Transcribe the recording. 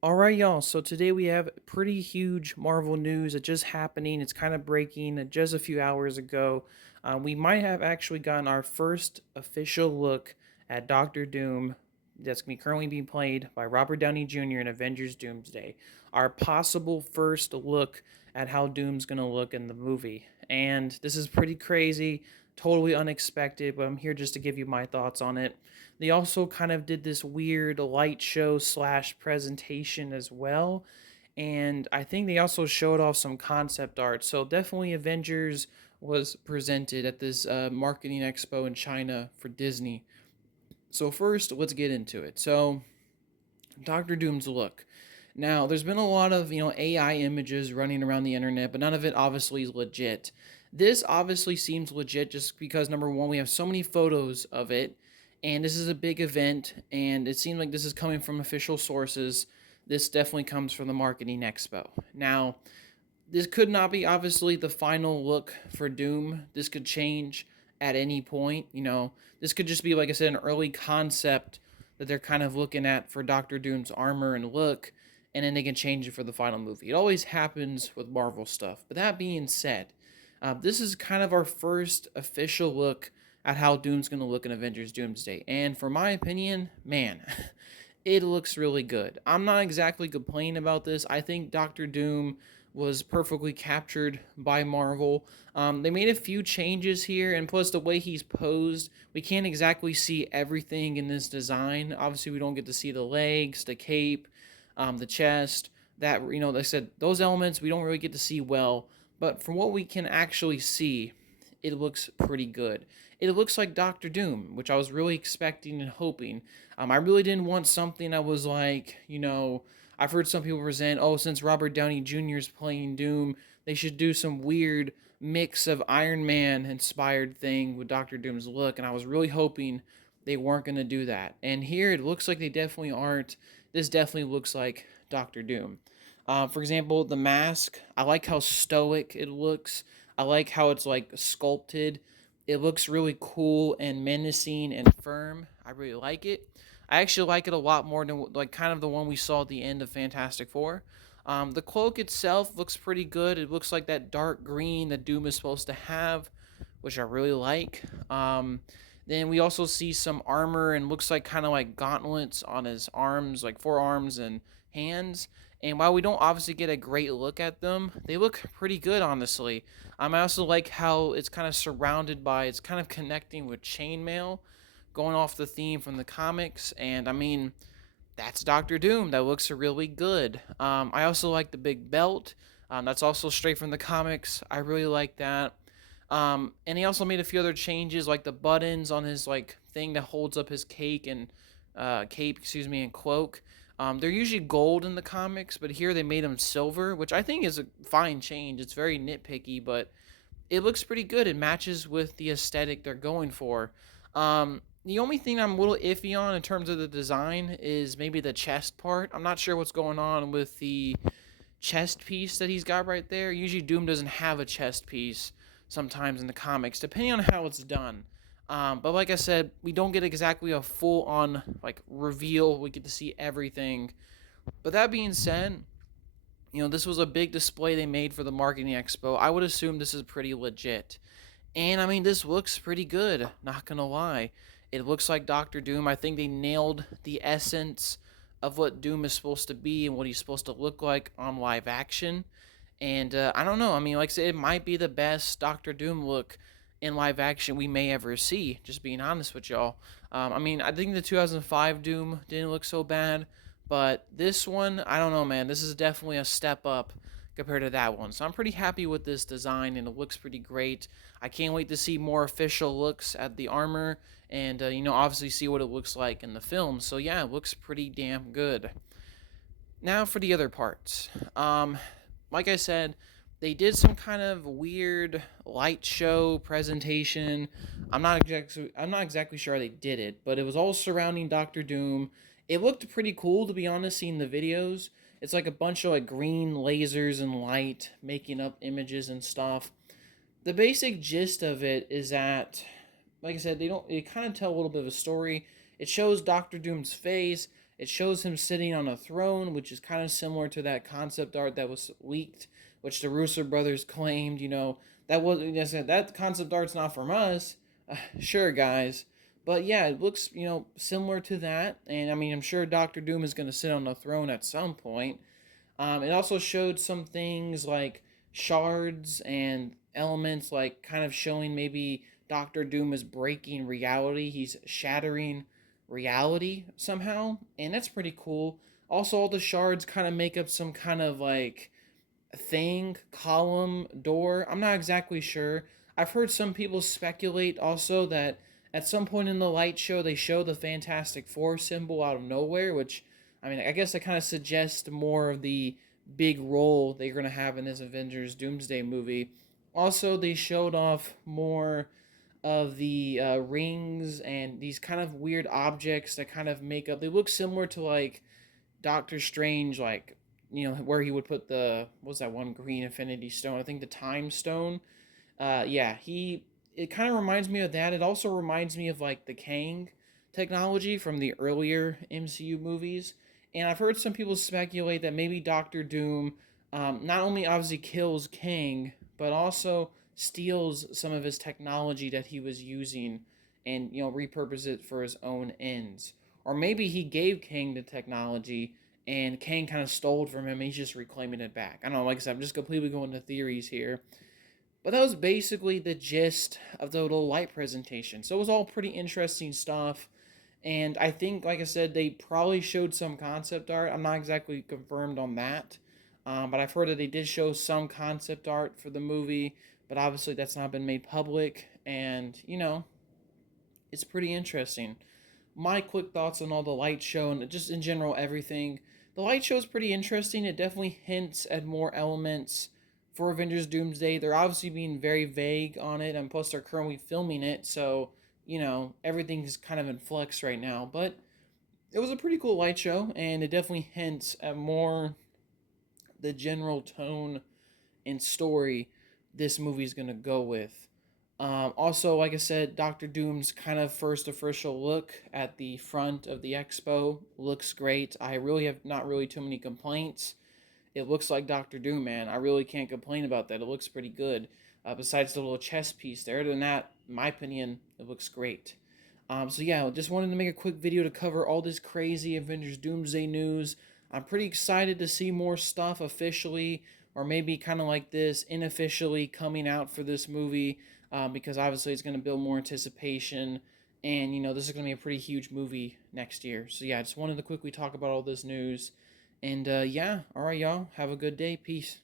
All right, y'all. So today we have pretty huge Marvel news that just happening. It's kind of breaking just a few hours ago. We might have actually gotten our first official look at Doctor Doom that's going to be currently being played by Robert Downey Jr. in Avengers Doomsday. Our possible first look at how Doom's going to look in the movie. And this is pretty crazy, totally unexpected, but I'm here just to give you my thoughts on it. They also kind of did this weird light show slash presentation as well. And I think they also showed off some concept art. So definitely Avengers was presented at this marketing expo in China for Disney. So first, let's get into it. So Doctor Doom's look. Now, there's been a lot of, AI images running around the internet, but none of it obviously is legit. This obviously seems legit just because number one, we have so many photos of it, and this is a big event, and it seems like this is coming from official sources. This definitely comes from the marketing expo. Now, this could not be obviously the final look for Doom. This could change at any point. This could just be, like I said, an early concept that they're kind of looking at for Doctor Doom's armor and look, and then they can change it for the final movie. It always happens with Marvel stuff. But that being said, this is kind of our first official look at how Doom's going to look in Avengers Doomsday. And for my opinion, man, it looks really good. I'm not exactly complaining about this. I think Doctor Doom was perfectly captured by Marvel. They made a few changes here, and plus the way he's posed, we can't exactly see everything in this design. Obviously, we don't get to see the legs, the cape, the chest. That like I said, those elements we don't really get to see well. But from what we can actually see, it looks pretty good. It looks like Doctor Doom, which I was really expecting and hoping. I really didn't want something that was like, I've heard some people present, oh, since Robert Downey Jr. is playing Doom, they should do some weird mix of Iron Man inspired thing with Doctor Doom's look, and I was really hoping they weren't going to do that. And here it looks like they definitely aren't. This definitely looks like Doctor Doom. For example, the mask, I like how stoic it looks. I like how it's like sculpted. It looks really cool and menacing and firm. I really like it. I actually like it a lot more than like kind of the one we saw at the end of Fantastic Four. The cloak itself looks pretty good. It looks like that dark green that Doom is supposed to have, which I really like. Then we also see some armor and looks like kind of like gauntlets on his arms, like forearms and hands. And while we don't obviously get a great look at them, they look pretty good, honestly. I also like how it's kind of surrounded by, it's kind of connecting with chainmail, going off the theme from the comics. And I mean, that's Doctor Doom. That looks really good. I also like the big belt. That's also straight from the comics. I really like that. And he also made a few other changes, like the buttons on his like thing that holds up his cape, and cloak. They're usually gold in the comics, but here they made them silver, which I think is a fine change. It's very nitpicky, but it looks pretty good. It matches with the aesthetic they're going for. The only thing I'm a little iffy on in terms of the design is maybe the chest part. I'm not sure what's going on with the chest piece that he's got right there. Usually Doom doesn't have a chest piece sometimes in the comics, depending on how it's done. But like I said, we don't get exactly a full on like reveal. We get to see everything. But that being said, this was a big display they made for the marketing expo. I would assume this is pretty legit. And I mean, this looks pretty good, not gonna lie. It looks like Doctor Doom. I think they nailed the essence of what Doom is supposed to be and what he's supposed to look like on live action. And I don't know. I mean, like I said, it might be the best Doctor Doom look in live action we may ever see, just being honest with y'all. I mean, I think the 2005 Doom didn't look so bad, but this one, I don't know, man. This is definitely a step up compared to that one. So I'm pretty happy with this design, and it looks pretty great. I can't wait to see more official looks at the armor and, obviously see what it looks like in the film. So yeah, it looks pretty damn good. Now for the other parts. Like I said, they did some kind of weird light show presentation. I'm not exactly sure how they did it, but it was all surrounding Doctor Doom. It looked pretty cool, to be honest, seeing the videos. It's like a bunch of like green lasers and light making up images and stuff. The basic gist of it is that, like I said, they kind of tell a little bit of a story. It shows Doctor Doom's face, It shows him sitting on a throne, which is kind of similar to that concept art that was leaked, which the Russo brothers claimed, that was that concept art's not from us. Sure, guys. But yeah, it looks, similar to that. And I mean, I'm sure Doctor Doom is going to sit on the throne at some point. It also showed some things like shards and elements, like kind of showing maybe Doctor Doom is breaking reality. He's shattering reality somehow, and that's pretty cool. Also, all the shards kind of make up some kind of like thing, column, door. I'm not exactly sure. I've heard some people speculate also that at some point in the light show they show the Fantastic Four symbol out of nowhere, which I mean, I guess that kind of suggests more of the big role they're going to have in this Avengers Doomsday movie. Also, they showed off more of the rings and these kind of weird objects that kind of make up. They look similar to like Doctor Strange, like where he would put the what was that one green Infinity Stone? I think the Time Stone. Yeah, he. It kind of reminds me of that. It also reminds me of like the Kang technology from the earlier MCU movies. And I've heard some people speculate that maybe Doctor Doom not only obviously kills Kang, but also steals some of his technology that he was using and repurpose it for his own ends. Or maybe he gave Kang the technology and Kang kind of stole it from him and he's just reclaiming it back. I don't know, like I said, I'm just completely going to theories here. But that was basically the gist of the little light presentation. So it was all pretty interesting stuff. And I think, like I said, they probably showed some concept art. I'm not exactly confirmed on that. But I've heard that they did show some concept art for the movie. But obviously, that's not been made public. And, it's pretty interesting. My quick thoughts on all the light show and just in general everything. The light show is pretty interesting. It definitely hints at more elements for Avengers Doomsday. They're obviously being very vague on it, and plus they're currently filming it, so everything's kind of in flux right now. But it was a pretty cool light show, and it definitely hints at more the general tone and story this movie's gonna go with. Also, like I said, Doctor Doom's kind of first official look at the front of the expo looks great. I really have not really too many complaints. It looks like Doctor Doom, man. I really can't complain about that. It looks pretty good. Besides the little chest piece there, other than that, in my opinion, it looks great. So yeah, just wanted to make a quick video to cover all this crazy Avengers Doomsday news. I'm pretty excited to see more stuff officially, or maybe kind of like this unofficially coming out for this movie, because obviously it's going to build more anticipation, and this is going to be a pretty huge movie next year. So yeah, I just wanted to quickly talk about all this news, and yeah, all right, y'all, have a good day, peace.